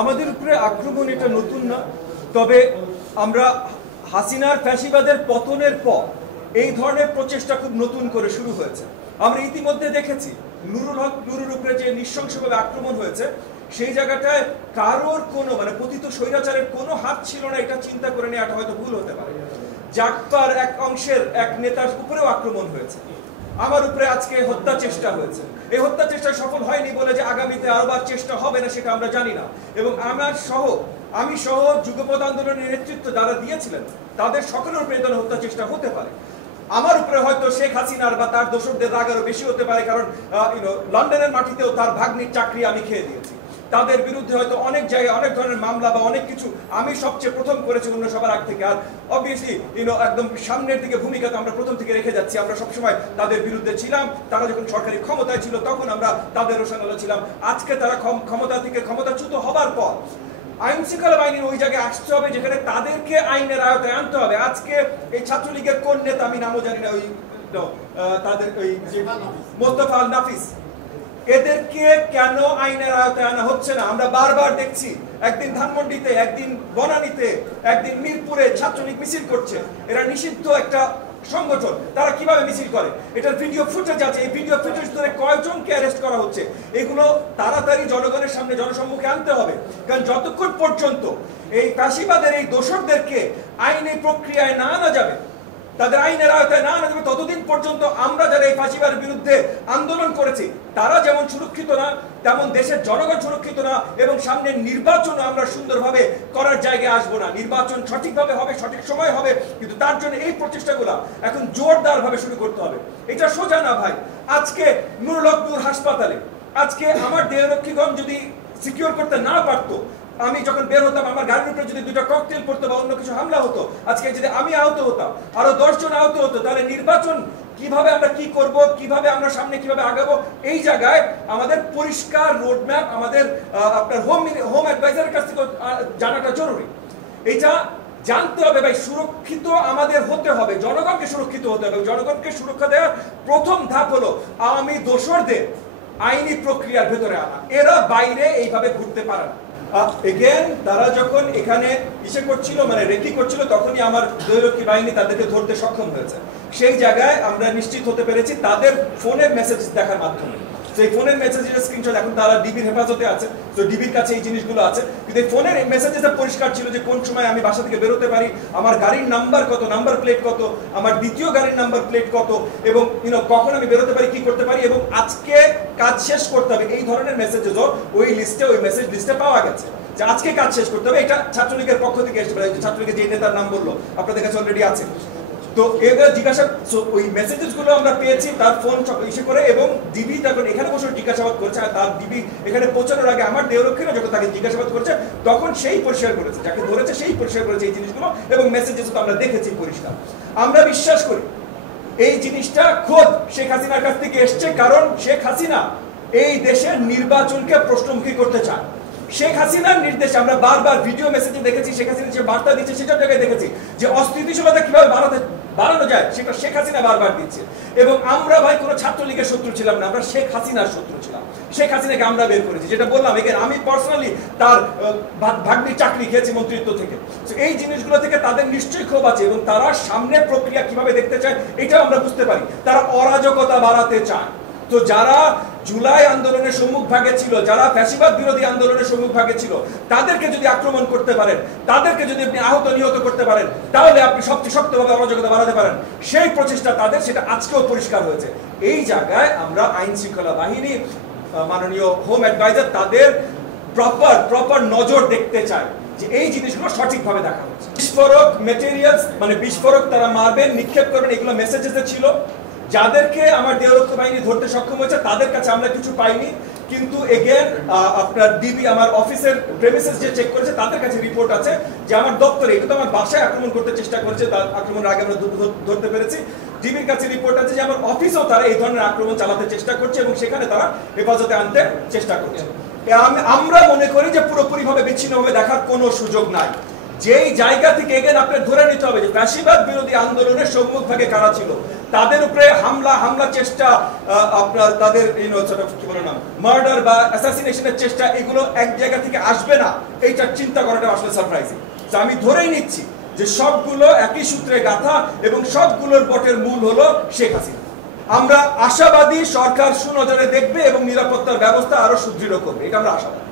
আমাদের উপরে আক্রমণ এটা নতুন না, তবে আমরা হাসিনার ফ্যাসিবাদের পতনের পর এই ধরনের প্রচেষ্টা খুব নতুন করে শুরু হয়েছে। আমরা ইতিমধ্যে দেখেছি নুরুল হক নুরুর উপরে যে নৃশংসভাবে আক্রমণ হয়েছে, সেই জায়গাটায় কারোর কোনো পতিত স্বৈরাচারের কোনো হাত ছিল না, এটা চিন্তা করে নেওয়াটা হয়তো ভুল হতে পারে। জাগতার এক অংশের এক নেতার উপরেও আক্রমণ হয়েছে, আমার উপরে আজকে হত্যা চেষ্টা হয়েছে। এই হত্যা চেষ্টা সফল হয়নি বলে যে আগামীতে আবার চেষ্টা হবে না সেটা আমরা জানি না। এবং আমি সহ যুগপৎ আন্দোলনের নেতৃত্ব যারা দিয়েছিলেন তাদের সকলের উপরে এই হত্যা চেষ্টা হতে পারে। আমার উপরে হয়তো শেখ হাসিনার বা তার দোসরদের রাগ আরো বেশি হতে পারে, কারণ লন্ডনের মাটিতেও তার ভাগ্নির চাকরি আমি খেয়ে দিয়েছি। তাদের বিরুদ্ধে হয়তো অনেক জায়গায় অনেক ধরনের মামলা বা অনেক কিছু আমি সবচেয়ে প্রথম করেছি অন্য সবার আগ থেকে। আর অবভিয়াসলি একদম সামনের দিকে ভূমিকা তো আমরা প্রথম থেকে রেখে যাচ্ছি। আমরা সবসময় তাদের বিরুদ্ধে ছিলাম, তারা যখন সরকারি ক্ষমতায় ছিল তখন আমরা তাদের রোশানলে ছিলাম। আজকে তারা ক্ষমতা থেকে ক্ষমতাচ্যুত হবার পর আইন শৃঙ্খলা বাহিনীর ওই জায়গায় আসতে হবে যেখানে তাদেরকে আইনের আয়তায় আনতে হবে। আজকে এই ছাত্রলীগের কোন নেতা আমি নামও জানি না, ওই তাদের ওই মোস্তফা আল নাফিস, এদেরকে কেন আইনের আয়তায় আনা হচ্ছে না? আমরা বারবার দেখছি, একদিন ধানমন্ডিতে, একদিন বনানীতে, একদিন মিরপুরে ছাত্রলীগ মিছিল করছে। এরা নিষিদ্ধ একটা সংগঠন, তারা কিভাবে মিছিল করে এটার ভিডিও ফুটেজ আছে। এই ভিডিও ফুটেজ ধরে কয়েকজনকে অ্যারেস্ট করা হচ্ছে। এগুলো তাড়াতাড়ি জনগণের সামনে জনসম্মুখে আনতে হবে, কারণ যতক্ষণ পর্যন্ত এই ফ্যাসিবাদের এই দোসরদেরকে আইনি প্রক্রিয়ায় না আনা যাবে, তাদের আইনের আওতায় না আনা যাবে, ততদিন পর্যন্ত আমরা যারা এই ফাঁসিবাদের বিরুদ্ধে আন্দোলন করেছি তারা যেমন সুরক্ষিত না, তেমন দেশের জনগণ সুরক্ষিত না। এবং সামনের নির্বাচন আমরা সুন্দরভাবে করার জায়গায় আসবো না। নির্বাচন সঠিকভাবে হবে, সঠিক সময় হবে, কিন্তু তার জন্য এই প্রচেষ্টাগুলো এখন জোরদার ভাবে শুরু করতে হবে। এটা সোজা না ভাই। আজকে নুরুল হক নূর হাসপাতালে, আজকে আমার দেহরক্ষীগণ যদি সিকিউর করতে না পারতো, আমি যখন বের হতাম আমার গাড়ির উপরে যদি দুটো ককটেল পড়তো বা অন্য কিছু হামলা হতো, আজকে যদি আমি আহত হতাম, আরো 10 জন আহত হতো, তাহলে নির্বাচন কিভাবে আমরা কি করব, কিভাবে আমরা সামনে কিভাবে আগাবো, এই জায়গায় আমাদের পরিষ্কার রোডম্যাপ আমাদের আপনার হোম অ্যাডভাইজারের কাছ থেকে জানাটা জরুরি। এটা জানতে হবে ভাই, সুরক্ষিত আমাদের হতে হবে, জনগণকে সুরক্ষিত হতে হবে। জনগণকে সুরক্ষা দেওয়ার প্রথম ধাপ হলো আওয়ামী দোসরদের আইনি প্রক্রিয়ার ভেতরে আনা। এরা বাইরে এইভাবে ঘুরতে পারে না। এগেন তারা যখন এখানে ইসে করছিল, রেকি করছিল, তখনই আমার দৈরক্ষী বাহিনী তাদেরকে ধরতে সক্ষম হয়েছে। সেই জায়গায় আমরা নিশ্চিত হতে পেরেছি তাদের ফোনের মেসেজ দেখার মাধ্যমে। সেই ফোনের মেসেজের স্ক্রিনশট এখন তারা ডিবির হেফাজতে আছে, তো ডিবির কাছে এই জিনিসগুলো আছে। কিন্তু এই ফোনের মেসেজটা পরিষ্কার ছিল যে কোন সময় আমি বাসা থেকে বেরোতে পারি, আমার গাড়ির নাম্বার কত, নাম্বার প্লেট কত, আমার দ্বিতীয় গাড়ির নাম্বার প্লেট কত, এবং কখন আমি বেরোতে পারি, কি করতে পারি, এবং আজকে কাজ শেষ করতে হবে। এই ধরনের মেসেজও ওই লিস্টে, ওই মেসেজ লিস্টে পাওয়া গেছে যে আজকে কাজ শেষ করতে হবে। এটা ছাত্রলীগের পক্ষ থেকে এসে পারে, ছাত্রলীগের যে নেতার নাম বললো আপনাদের কাছে অলরেডি আছে। তো এবার জিজ্ঞাসা, ওই মেসেজেসগুলো আমরা পেয়েছি তার ফোন ইস্যু করে, এবং ডিবি তখন এখানে বসে জিজ্ঞাসাবাদ করছে। আর তার ডিবি এখানে পৌঁছানোর আগে আমার দেহরক্ষীরা যখন তাকে জিজ্ঞাসাবাদ করছে তখন সেই পরিষ্কার করেছে, যাকে ধরেছে সেই পরিষ্কার করেছে এই জিনিসগুলো, এবং মেসেজেস তো আমরা দেখেছি পরিষ্কার। আমরা বিশ্বাস করি এই জিনিসটা খোদ শেখ হাসিনার কাছ থেকে এসছে, কারণ শেখ হাসিনা এই দেশের নির্বাচনকে প্রশ্নমুখী করতে চায়। শেখ হাসিনার নির্দেশে আমরা বারবার ভিডিও মেসেজে দেখেছি, শেখ হাসিনা যে বার্তা দিচ্ছে সেসব জায়গায় দেখেছি যে অস্থিতিশীলতা কিভাবে বাড়ানো যায় সেটা শেখ হাসিনা বারবার দিচ্ছে। এবং আমরা ভাই কোনো ছাত্রলীগের শত্রু ছিলাম না, আমরা শেখ হাসিনার শত্রু ছিলাম। শেখ হাসিনাকে আমরা বের করেছি, যেটা বললাম এখানে আমি পার্সোনালি তার ভাগ্নির চাকরি খেয়েছি মন্ত্রিত্ব থেকে। এই জিনিসগুলো থেকে তাদের নিশ্চয়ই ক্ষোভ আছে, এবং তারা সামনে প্রক্রিয়া কিভাবে দেখতে চায় এটাও আমরা বুঝতে পারি। তারা অরাজকতা বাড়াতে চায়। তো যারা জুলাই আন্দোলনের সম্মুখ ভাগে ছিল, যারা ফ্যাসিবাদ বিরোধী আন্দোলনের সম্মুখ ভাগে ছিল, তাদেরকে যদি আক্রমণ করতে পারেন, তাদেরকে যদি আপনি আহত নিহত করতে পারেন, তাহলে আপনি সবচেয়ে শক্তভাবে অরাজকতা বাড়াতে পারেন। সেই প্রচেষ্টা তাদের, সেটা আজকেও পরিষ্কার হয়েছে। এই জায়গায় আমরা আইন শৃঙ্খলা বাহিনী, মাননীয় হোম অ্যাডভাইজার, তাদের প্রপার নজর দেখতে চায় যে এই জিনিসগুলো সঠিকভাবে দেখা হচ্ছে। বিস্ফোরক মেটেরিয়ালস, বিস্ফোরক তারা মারবেন, নিক্ষেপ করবেন, এগুলো মেসেজেসে ছিল। যাদেরকে আমার দেহরক্ষী বাহিনী ধরতে সক্ষম হয়েছে তাদের কাছে আমরা কিছু পাইনি, কিন্তু এগেন আপনার ডিবি আমার অফিসের প্রেমিসেস যে চেক করেছে তাদের কাছে রিপোর্ট আছে যে আমার দপ্তরে, এটা তো আমার বাসায় আক্রমণ করতে চেষ্টা করেছে, তার আক্রমণের আগে আমরা ধরতে পেরেছি। ডিবির কাছে রিপোর্ট আছে যে আমার অফিসেও তারা এই ধরনের আক্রমণ চালাতে চেষ্টা করছে, এবং সেখানে তারা হেফাজতে আনতে চেষ্টা করছে। আমরা মনে করি যে পুরোপুরি ভাবে বিচ্ছিন্নভাবে দেখার কোনো সুযোগ নাই। যেই জায়গা থেকে এগেন আপনার ধরে নিতে হবে যে ফ্যাসিবাদ বিরোধী আন্দোলনের সম্মুখ ভাগে কারা ছিল, তাদের উপরে হামলা চেষ্টা, আপনার তাদের কি বলে নাম মার্ডার বা অ্যাসাসিনেশনের চেষ্টা, এগুলো এক জায়গা থেকে আসবে না, এইটা চিন্তা করাটা আসলে সারপ্রাইজিং। তো আমি ধরেই নিচ্ছি যে সবগুলো একই সূত্রে গাঁথা এবং সবগুলোর বটের মূল হলো শেখ হাসিনা। আমরা আশাবাদী সরকার সুনজরে দেখবে এবং নিরাপত্তার ব্যবস্থা আরো সুদৃঢ় করবে, এটা আমরা আশাবাদী।